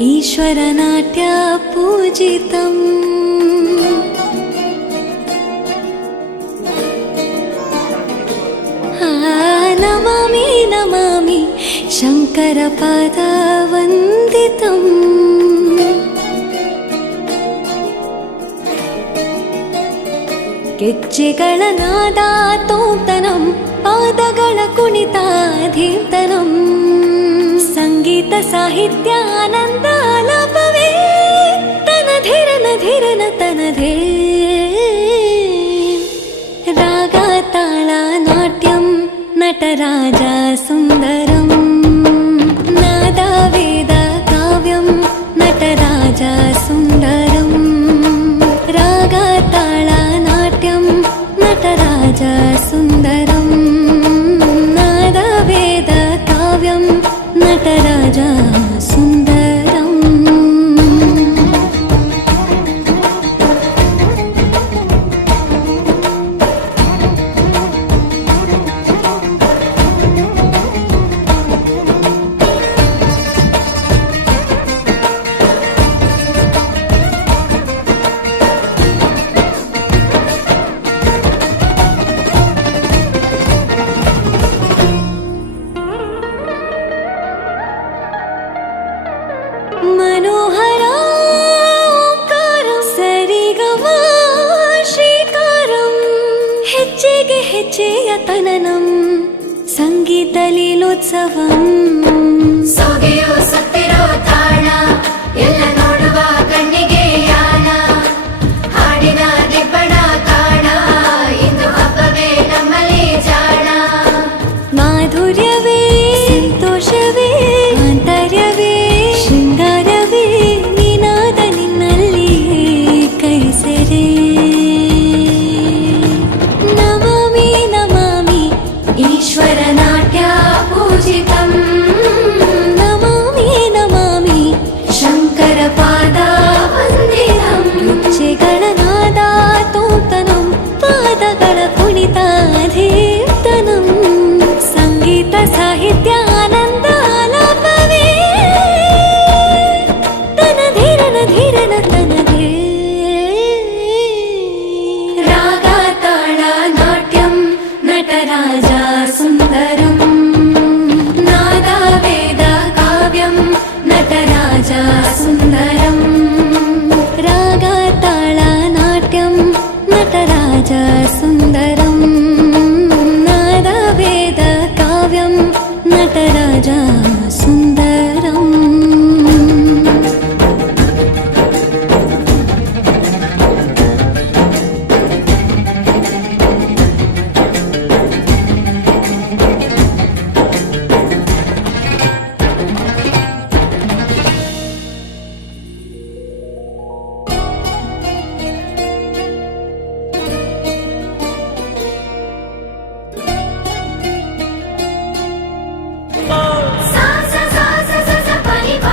ईश्वरनाट्य पूजितम् नमामि नमामि शङ्करपादवन्दितम् ಗೆಜ್ಜೆಗಳ ನಾದ ತೋಂತನಂ ಪಾದಗಳ ಕುಣಿತಾಧೀರ್ತನಂ ಸಂಗೀತ ಸಾಹಿತ್ಯ ಆನಂದ ಆಲಾಪವೇ ತನಧಿರನ ಧಿರನ ತನಧೇ ರಾಗ ತಾಳ ನಾಟ್ಯಂ ನಟರಾಜ ಸುಂದರಂ ನಾದ ವೇದ ಕಾವ್ಯಂ ನಟರಾಜ ಸುಂದರಂ ರಾಗ ತಾಳ ನಾಟ್ಯಂ ನಟರಾಜ ಸುಂದರಂ ನಾದ ವೇದ ಕಾವ್ಯಂ ನಟರಾಜ ಸುಂದರಂ मनोहर ओंकारं सरिगमा श्रीकारं ಹೆಜ್ಜೆಗೆ ಹೆಜ್ಜೆಯ ತನನಂ ಸಂಗೀತ ಲೀಲೋತ್ಸವಂ ಸೊಗೆಯೋ ಸತ್ತಿರೋ ತಾಣ ಎಲ್ಲ ನೋಡುವ ಕಣ್ಣಿಗೆ ಯಾನ ಹಾಡಿನ ದಿಬ್ಬಣ ಕಾಣ ಇಂದು ಹಬ್ಬವೇ ನಮ್ಮಲ್ಲಿ ಜಾಣ ಮಾಧುರ್ಯವೇ ಸಂತೋಷವೇ ಆಂತರ್ಯವೇ ಶೃಂಗಾರವೇ ನಿನಾದ ನಿನ್ನಲ್ಲಿ ಕೈಸೆರೆ ನಮಾಮಿ ನಮಾಮಿ ಈಶ್ವರ ನಾಟ್ಯ ಪೂಜಿತಂ ನಮಾಮಿ ನಮಾಮಿ ಶಂಕರ ಪಾದ ವಂದಿತಂ ಗೆಜ್ಜೆಗಳ ನಾದ ತೋಂತನಂ ಪಾದಗಳ ಕುಣಿತಾಧೀರ್ತನಂ ಸಂಗೀತ ಸಾಹಿತ್ಯ ಆನಂದ ಆಲಾಪವೇ ತನಧಿರನ ಧಿರನ ತನಧೇ ರಾಗ ತಾಳ ನಾಟ್ಯಂ ನಟರಾಜ ಸುಂದರಂ ನಾದ ವೇದ ಕಾವ್ಯಂ ನಟರಾಜ ಸುಂದರಂ ರಾಗ ತಾಳ ನಾಟ್ಯಂ ನಟರಾಜ ಸುಂದರಂ ನಾದ ವೇದ ಕಾವ್ಯಂ ನಟರಾಜ ಸುಂದರಂ सा सा सा सा सा सा pani pa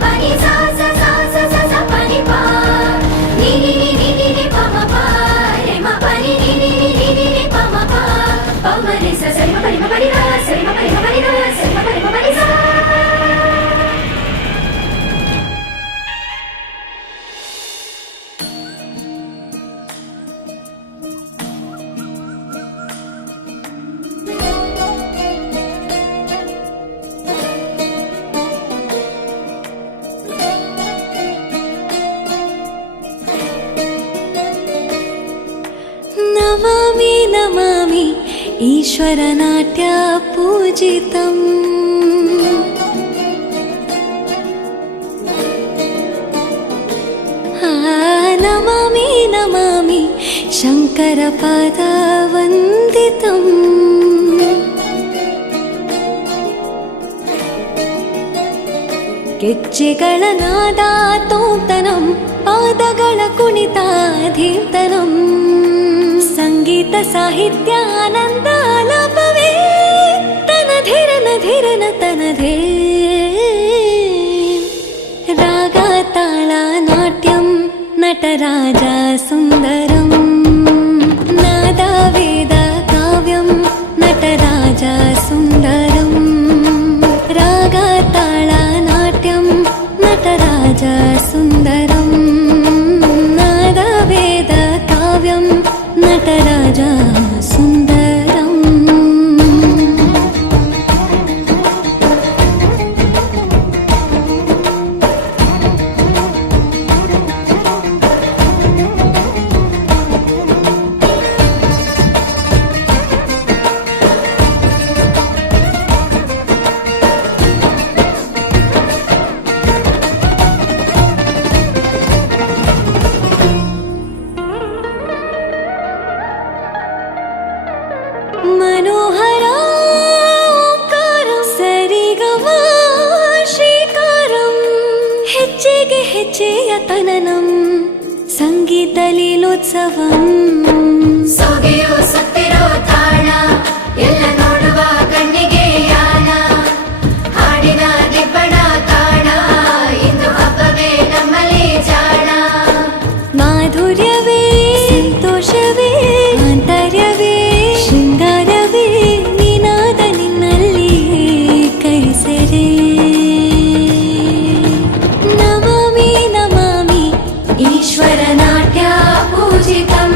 pani sa sa sa sa sa sa pani pa ni ni ni ni ni ni pa ma pa re ma pa ni ni ni ni ni ni ni pa ma pa pa ma re sa sa ma pa ni ra sa ma pa ni ra sa ma pa ni sa ನಮಾಮಿ ನಮಾಮಿ ಈಶ್ವರನಾಟ್ಯ ಪೂಜಿತಂ ನಮಾಮಿ ನಮಾಮಿ ಶಂಕರಪಾದವಂದಿತಂ ಗೆಜ್ಜೆಗಳ ನಾದ ತೋಂತನಂ ಪಾದಗಳ ಕುಣಿತಾಧೀರ್ತನಂ ಸಂಗೀತ ಸಾಹಿತ್ಯ ಆನಂದ ಆಲಾಪವೇ ತನಧಿರನ ಧಿರನ ತನಧೇ ರಾಗ ತಾಳ ನಾಟ್ಯಂ ನಟರಾಜ ಸುಂದರಂ ನಾದ ವೇದ ಕಾವ್ಯಂ ನಟರಾಜ ಸುಂದರಂ ರಾಗ ತಾಳ ನಾಟ್ಯಂ ನಟರಾಜ ಜನನಂ ಸಂಗೀತ ಲೀಲೋತ್ಸವಂ ಸೊಗೆಯು ಸುತ್ತಿರೋ ತಾಣ ಎಲ್ಲ ನೋಡುವ ಕಣ್ಣಿಗೆ ಯಾನ ಹಾಡಿನ ದಿಬ್ಬಣ ತಾಣ ಇಂದು ಹಬ್ಬವೇ ನಮ್ಮಲ್ಲಿ ಜಾಣ ಮಾಧುರ್ಯವೇ ಸಂತೋಷವೇ ಆಂತರ್ಯವೇ ಶೃಂಗಾರವೇ ನಿನಾದ ನಿನ್ನಲ್ಲಿ ಕೈಸೆರೆ ನಮಾಮಿ ನಮಾಮಿ ಈಶ್ವರ ನಾಟ್ಯ ಪೂಜಿತಂ